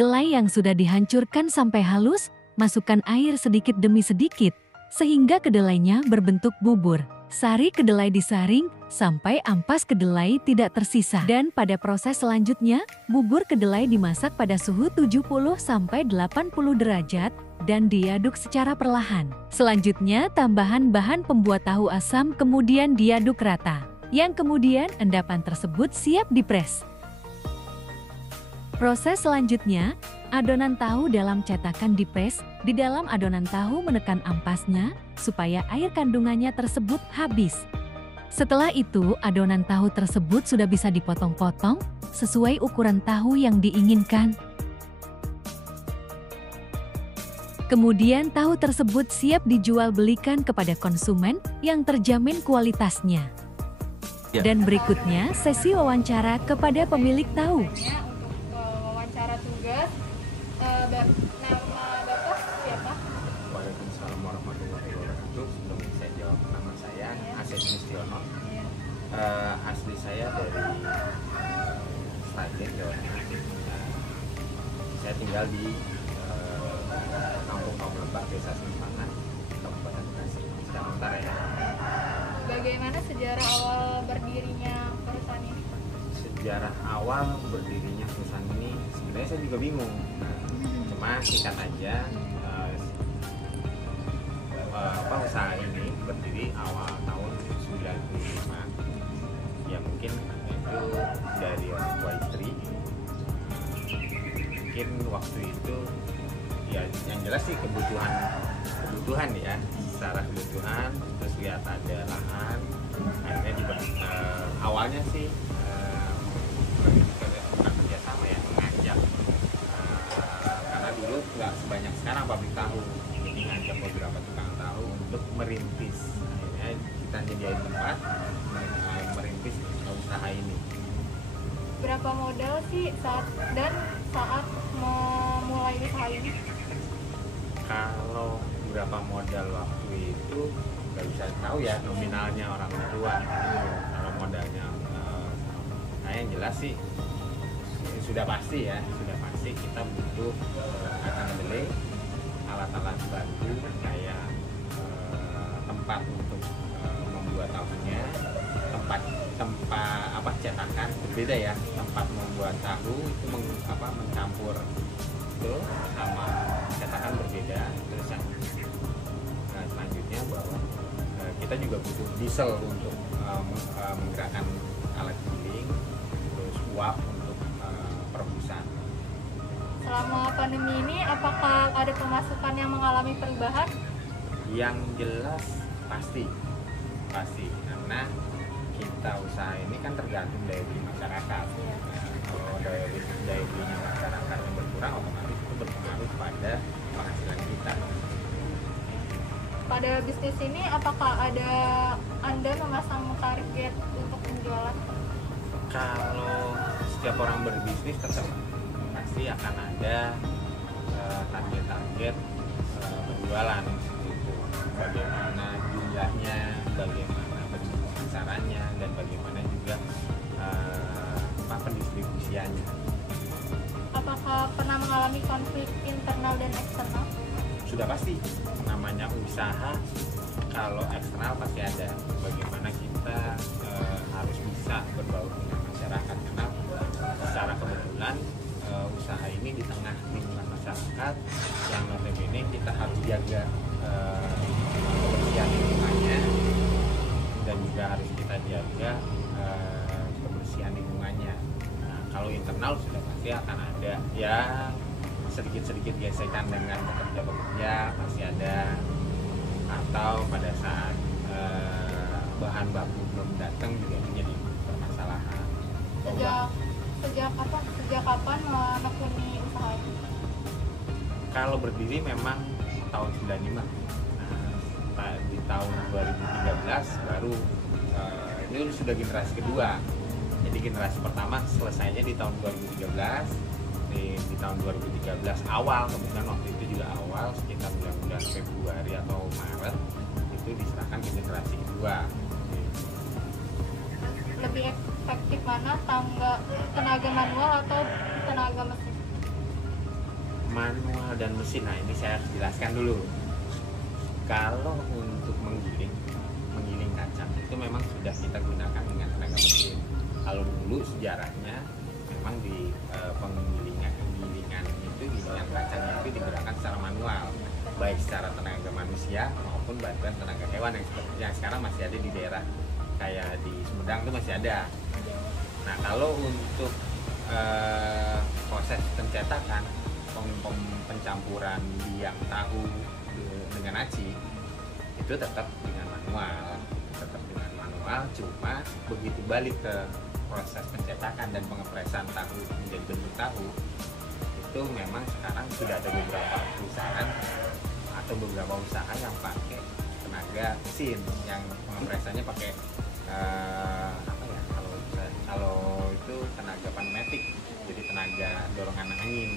kedelai yang sudah dihancurkan sampai halus, masukkan air sedikit demi sedikit, sehingga kedelainya berbentuk bubur. Sari kedelai disaring sampai ampas kedelai tidak tersisa. Dan pada proses selanjutnya, bubur kedelai dimasak pada suhu 70–80 derajat dan diaduk secara perlahan. Selanjutnya, tambahan bahan pembuat tahu asam kemudian diaduk rata. Yang kemudian endapan tersebut siap dipres. Proses selanjutnya, adonan tahu dalam cetakan dipres. Di dalam adonan tahu menekan ampasnya supaya air kandungannya tersebut habis. Setelah itu, adonan tahu tersebut sudah bisa dipotong-potong sesuai ukuran tahu yang diinginkan. Kemudian tahu tersebut siap dijual belikan kepada konsumen yang terjamin kualitasnya. Dan berikutnya sesi wawancara kepada pemilik tahu. Wawancara tugas, nama Bapak siapa? Waalaikumsalam warahmatullahi wabarakatuh. Sebelum saya jawab, nama saya Asep Mustiono. Asli saya dari Sragen, Jawa Tengah. Saya tinggal di Kampung Kaum Lebak, Desa Sempangan, Kabupaten Bekasi, Kecamatan Utara ya. Bagaimana sejarah awal berdirinya perusahaan ini? Sejarah awal berdirinya perusahaan ini sebenarnya saya juga bingung. Cuma singkat aja, usaha ini berdiri awal tahun 95. Ya mungkin itu dari orang tua istri. Mungkin waktu itu ya yang jelas sih kebutuhan ya, secara kebutuhan, terus lihat ada lahan, akhirnya awalnya sih bukan kerjasama ya, mengajak, karena dulu nggak sebanyak sekarang pabrik tahu, jadi ngajak beberapa tukang tahu untuk merintis. Akhirnya kita nyediain tempat merintis usaha ini. Berapa modal sih saat memulai usaha ini? Kalau berapa modal waktu itu nggak bisa tahu ya nominalnya orang tua. Kalau modalnya, nah yang jelas sih sudah pasti kita butuh akan beli alat-alat bantu kayak tempat untuk membuat tahunya, tempat cetakan berbeda ya, tempat membuat tahu itu mencampur itu sama cetakan berbeda. Terus yang selanjutnya bahwa kita juga butuh diesel untuk menggerakkan alat giling, terus uap untuk perebusan. Selama pandemi ini apakah ada pemasukan yang mengalami perubahan? Yang jelas pasti karena kita usaha ini kan tergantung daya beli masyarakat. Kalau daya belinya masyarakat yang berkurang, otomatis itu berpengaruh pada penghasilan kita. Pada bisnis ini apakah Anda memasang target untuk penjualan? Kalau setiap orang berbisnis tetap pasti akan ada target-target penjualan gitu. Bagaimana jumlahnya, bagaimana bentuk pemasarannya, dan bagaimana juga pendistribusiannya. Apakah pernah mengalami konflik internal dan eksternal? Sudah pasti, namanya usaha, kalau eksternal pasti ada. Bagaimana kita harus bisa berbaur dengan masyarakat, karena secara kebetulan usaha ini di tengah lingkungan masyarakat yang notabene kita harus jaga kebersihan lingkungannya, dan juga harus kita jaga kebersihan lingkungannya. Nah, kalau internal sudah pasti akan ada ya sedikit-sedikit gesekan dengan pekerja pasti ada, atau pada saat bahan baku belum datang juga menjadi permasalahan. Sejak kapan menekuni usaha ini? Kalau berdiri memang tahun 95. Nah, di tahun 2013 baru ini sudah generasi kedua. Jadi generasi pertama selesainya di tahun 2013. Di tahun 2013 awal, kemudian waktu itu juga awal sekitar bulan Februari atau Maret itu diserahkan ke generasi kedua. Lebih efektif mana, tenaga manual atau tenaga mesin? manual dan mesin. Nah ini saya harus jelaskan dulu. Kalau untuk menggiling kacang itu memang sudah kita gunakan dengan tenaga mesin. Kalau dulu sejarahnya memang di gilingan itu gilingan kacangnya itu digerakkan secara manual, baik secara tenaga manusia maupun bantuan tenaga hewan yang sekarang masih ada di daerah kayak di Sumedang itu masih ada. Nah kalau untuk proses pencetakan, pencampuran biang tahu dengan aci itu tetap dengan manual, cuma begitu balik ke proses pencetakan dan pengepresan tahu menjadi bentuk tahu itu memang sekarang sudah ada beberapa perusahaan atau beberapa usaha yang pakai tenaga mesin yang pengepresannya pakai kalau itu tenaga pneumatik, jadi tenaga dorongan angin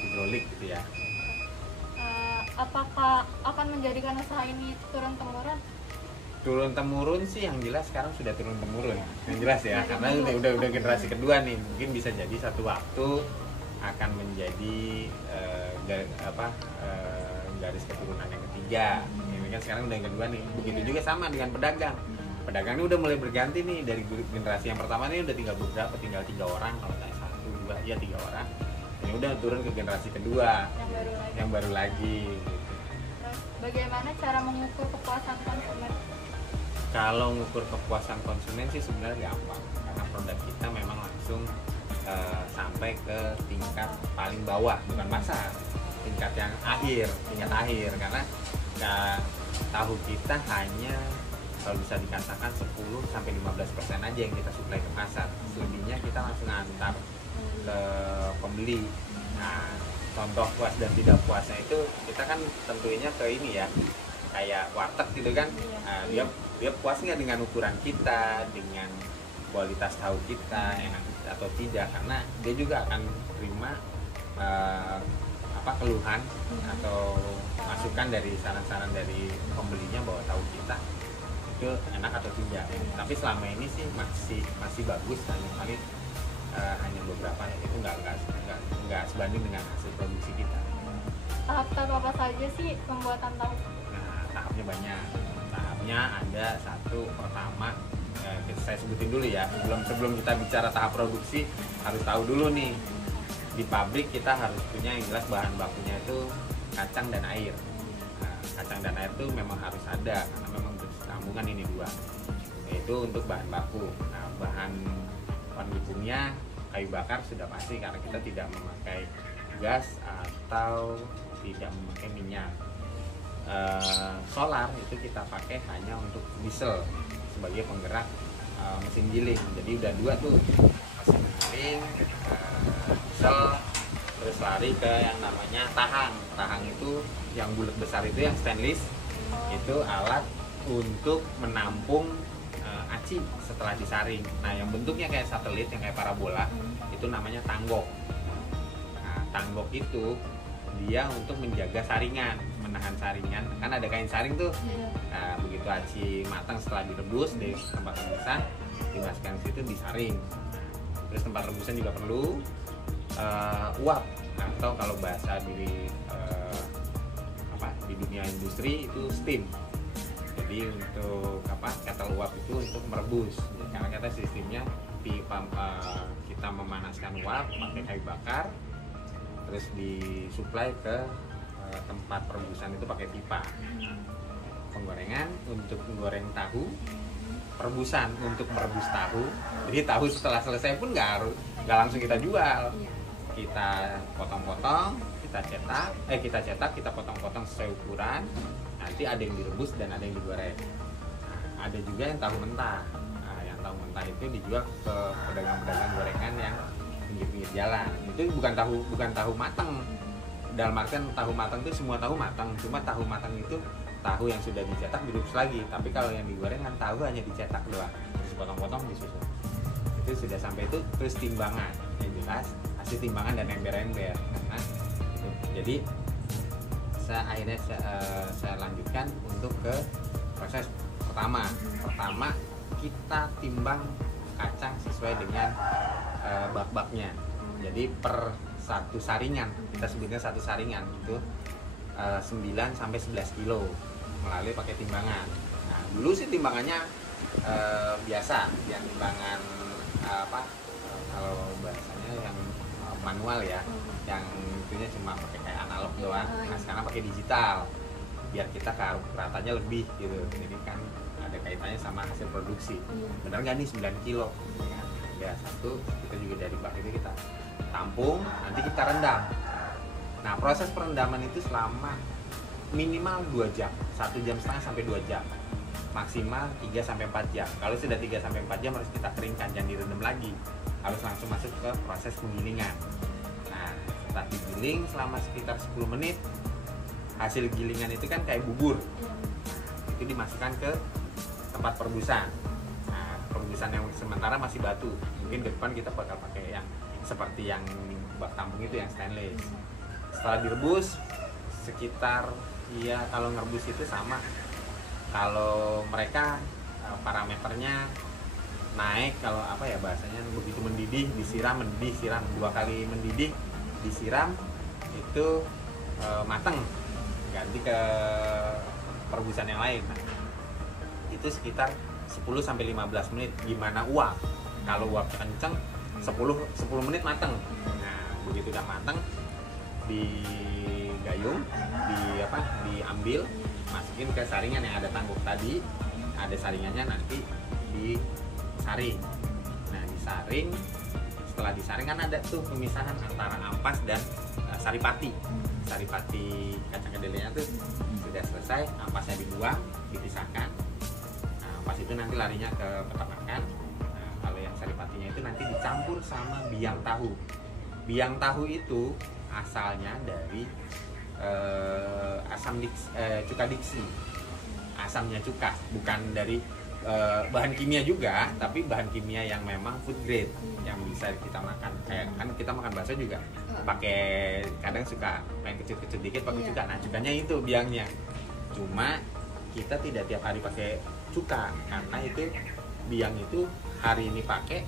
hidrolik gitu ya. Apakah akan menjadikan usaha ini turun temurun? Turun temurun sih yang jelas sekarang sudah turun temurun, yang jelas ya, karena udah generasi kedua nih. Mungkin bisa jadi satu waktu akan menjadi garis keturunan yang ketiga. Ini kan sekarang udah yang kedua nih. Begitu juga sama dengan pedagang. Pedagang ini udah mulai berganti nih, dari generasi yang pertama nih udah tinggal 3 orang, kalau tak 1, 2, ya 3 orang. Ini udah turun ke generasi kedua yang baru lagi gitu. Terus bagaimana cara mengukur kepuasan konsumen? Kalau mengukur kepuasan konsumen sih sebenarnya gampang, karena produk kita memang langsung sampai ke tingkat paling bawah, bukan pasar, tingkat akhir, karena tahu kita hanya kalau bisa dikatakan 10-15% aja yang kita suplai ke pasar, selebihnya kita langsung antar ke pembeli. Nah, contoh puas dan tidak puasnya itu kita kan tentunya ke ini ya, kayak warteg gitu kan. Nah, dia puas nggak dengan ukuran kita, dengan kualitas tahu kita enak atau tidak, karena dia juga akan terima keluhan atau masukan dari saran-saran dari pembelinya bahwa tahu kita itu enak atau tidak. Tapi selama ini sih masih bagus, hanya beberapa, itu nggak sebanding dengan hasil produksi kita. Tahap-tahap apa saja sih pembuatan tahu? Nah, tahapnya banyak. Tahapnya ada satu, pertama saya sebutin dulu ya, sebelum kita bicara tahap produksi harus tahu dulu nih, di pabrik kita harus punya yang jelas bahan bakunya itu kacang dan air. Nah, kacang dan air itu memang harus ada karena memang bersambungan ini dua, yaitu untuk bahan baku. Nah, bahan pendukungnya kayu bakar sudah pasti, karena kita tidak memakai gas atau tidak memakai minyak. Solar itu kita pakai hanya untuk diesel sebagai penggerak mesin giling. Jadi udah dua tuh, mesin giling, diesel, terus lari ke yang namanya tahang. Tahang itu yang bulat besar itu, yang stainless, itu alat untuk menampung aci setelah disaring. Nah, yang bentuknya kayak satelit, yang kayak parabola, itu namanya tanggok. Nah, tanggok itu dia untuk menjaga saringan, menahan saringan. Kan ada kain saring tuh. Nah, begitu aci matang setelah direbus dari tempat rebusan, dimasukkan ke situ, disaring. Terus tempat rebusan juga perlu uap, atau kalau bahasa di dunia industri itu steam. Jadi untuk kettle uap itu untuk merebus. Jadi, karena kita sistemnya kita memanaskan uap pakai kayu bakar, terus disuplai ke tempat perebusan itu pakai pipa. Penggorengan untuk menggoreng tahu, perebusan untuk merebus tahu. Jadi tahu setelah selesai pun nggak langsung kita jual. Kita potong-potong, kita cetak, kita potong-potong sesuai ukuran. Nanti ada yang direbus dan ada yang digoreng. Nah, ada juga yang tahu mentah. Nah, yang tahu mentah itu dijual ke pedagang-pedagang gorengan yang pinggir-pinggir jalan. Itu bukan tahu matang. Dalam artian tahu matang itu semua tahu matang. Cuma tahu matang itu tahu yang sudah dicetak direbus lagi. Tapi kalau yang digoreng kan tahu hanya dicetak doang, terus potong-potong disusun. Itu sudah sampai itu, terus timbangan. Yang jelas hasil timbangan dan ember-ember. Nah, itu. Jadi akhirnya saya lanjutkan untuk ke proses pertama. Kita timbang kacang sesuai dengan bak-baknya. Jadi per satu saringan, kita sebutnya satu saringan itu 9 sampai 11 kilo melalui pakai timbangan. Nah, dulu sih timbangannya biasa, yang timbangan kalau bahasanya yang manual ya, yang itunya cuma pakai kayak analog doang. Nah, sekarang pakai digital biar kita ratanya lebih gitu. Ini kan ada kaitannya sama hasil produksi. Benar nggak nih 9 kilo? Ya, satu kita juga dari bak itu kita tampung, nanti kita rendam. Nah, proses perendaman itu selama minimal 2 jam, 1 jam setengah sampai 2 jam, maksimal 3 sampai 4 jam. Kalau sudah 3 sampai 4 jam harus kita keringkan, jangan direndam lagi, harus langsung masuk ke proses penggilingan. Nah, setelah digiling selama sekitar 10 menit, hasil gilingan itu kan kayak bubur, itu dimasukkan ke tempat perebusan. Nah, perebusan yang sementara masih batu, mungkin ke depan kita bakal pakai yang seperti yang bak tampung itu yang stainless. Setelah direbus sekitar, ya kalau ngerebus itu sama, kalau mereka parameternya naik, kalau apa ya bahasanya, begitu mendidih disiram, mendidih siram, 2 kali mendidih disiram itu mateng, ganti ke perebusan yang lain. Nah, itu sekitar 10 sampai 15 menit. Gimana uap? Kalau uap kenceng 10 menit mateng. Nah, begitu udah mateng digayung, diambil, masukin ke saringan yang ada tangguh tadi. Ada saringannya, nanti disaring. Nah, disaring, setelah disaring kan ada tuh pemisahan antara ampas dan saripati. Saripati kacang kedelainya tuh sudah selesai, ampasnya dibuang, dipisahkan. Nah, ampas itu nanti larinya ke peternakan. Nah, kalau yang saripatinya itu nanti dicampur sama biang tahu. Biang tahu itu asalnya dari cuka diksi, asamnya cuka, bukan dari bahan kimia juga, tapi bahan kimia yang memang food grade yang bisa kita makan. Kayak kan kita makan bakso juga pakai, kadang suka pengen kecut-kecut dikit pakai cuka. Nah, cukanya itu biangnya. Cuma kita tidak tiap hari pakai cuka, karena itu biang itu hari ini pakai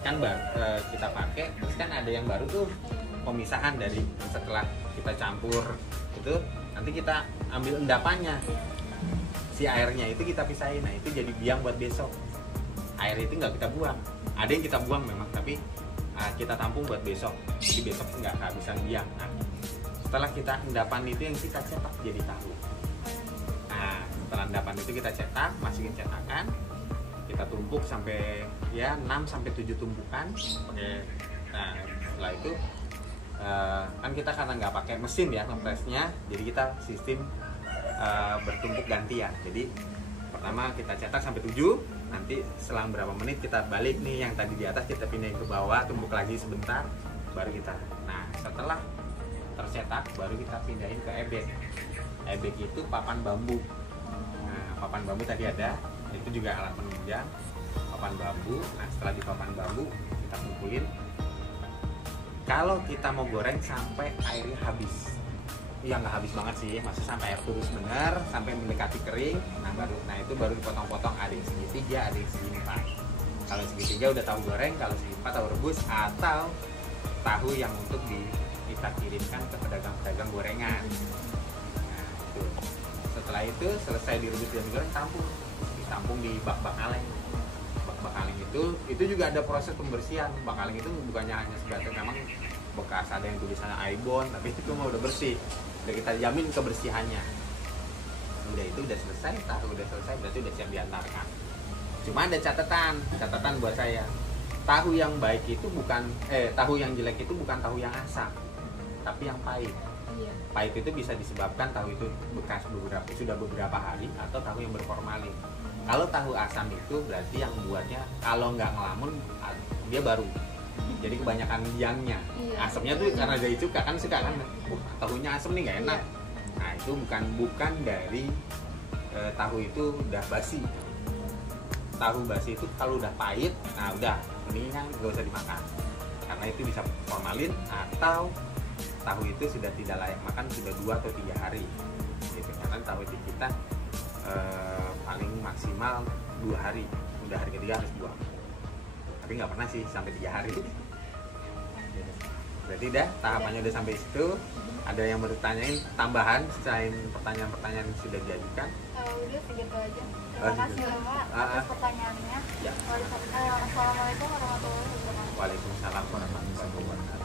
kan kita pakai, terus kan ada yang baru tuh pemisahan dari setelah kita campur itu, nanti kita ambil endapannya, si airnya itu kita pisahin. Nah, itu jadi biang buat besok. Air itu nggak kita buang, ada yang kita buang memang, tapi kita tampung buat besok, jadi besok nggak kehabisan biang. Nah, setelah kita endapan itu yang kita cetak jadi tahu. Nah, setelah endapan itu kita cetak, masukin cetakan, kita tumpuk sampai ya 6 sampai 7 tumpukan. Oke. Nah, setelah itu kan kita karena nggak pakai mesin ya ngepresnya, jadi kita sistem bertumpuk gantian. Jadi pertama kita cetak sampai 7, nanti selang berapa menit kita balik nih, yang tadi di atas kita pindahin ke bawah, tumpuk lagi sebentar, baru kita. Nah, setelah tercetak baru kita pindahin ke ebek. Ebek itu papan bambu. Nah, papan bambu tadi ada, itu juga alat penunjang, papan bambu. Nah, setelah di papan bambu kita kumpulin. Kalau kita mau goreng sampai airnya habis, ya nggak habis banget sih, masih sampai air terus benar, sampai mendekati kering. Nah itu baru dipotong-potong, ada yang segitiga, ada yang segi 4. Kalau segitiga udah tahu goreng, kalau segi 4 tahu rebus, atau tahu yang untuk kita kirimkan ke pedagang-pedagang gorengan. Nah, itu. Setelah itu selesai direbus dan digoreng, ditampung di bak-bak kaleng. Bak kaleng itu juga ada proses pembersihan. Bak kaleng itu bukannya hanya sebatas memang bekas ada yang tulisannya Aibon, tapi itu mah udah bersih, udah kita jamin kebersihannya. Udah itu udah selesai, tahu udah selesai, berarti udah siap diantarkan. Cuma ada catatan buat saya, tahu yang baik itu bukan tahu yang jelek itu bukan tahu yang asam, tapi yang pahit. Pahit itu bisa disebabkan tahu itu bekas sudah beberapa hari, atau tahu yang berformalin. Kalau tahu asam itu berarti yang buatnya kalau nggak ngelamun dia baru, jadi kebanyakan biangnya. Asamnya tuh karena dari cuka kan, suka kan tahunya asam nih nggak enak. Nah, itu bukan dari tahu itu udah basi. Tahu basi itu kalau udah pahit, nah udah mendingan nggak usah dimakan, karena itu bisa formalin, atau tahu itu sudah tidak layak makan sudah 2 atau 3 hari gitu. Karena tahu di kita paling maksimal 2 hari, udah hari ketiga harus buang. Tapi nggak pernah sih sampai 3 hari. Berarti udah tahapannya udah sampai situ. Ada yang mau ditanyain tambahan selain pertanyaan-pertanyaan yang sudah diajukan? Udah segitu aja. Oh, Terima kasih segitu. Mbak atas pertanyaannya. Ya. Assalamualaikum warahmatullahi wabarakatuh. Waalaikumsalam warahmatullahi wabarakatuh.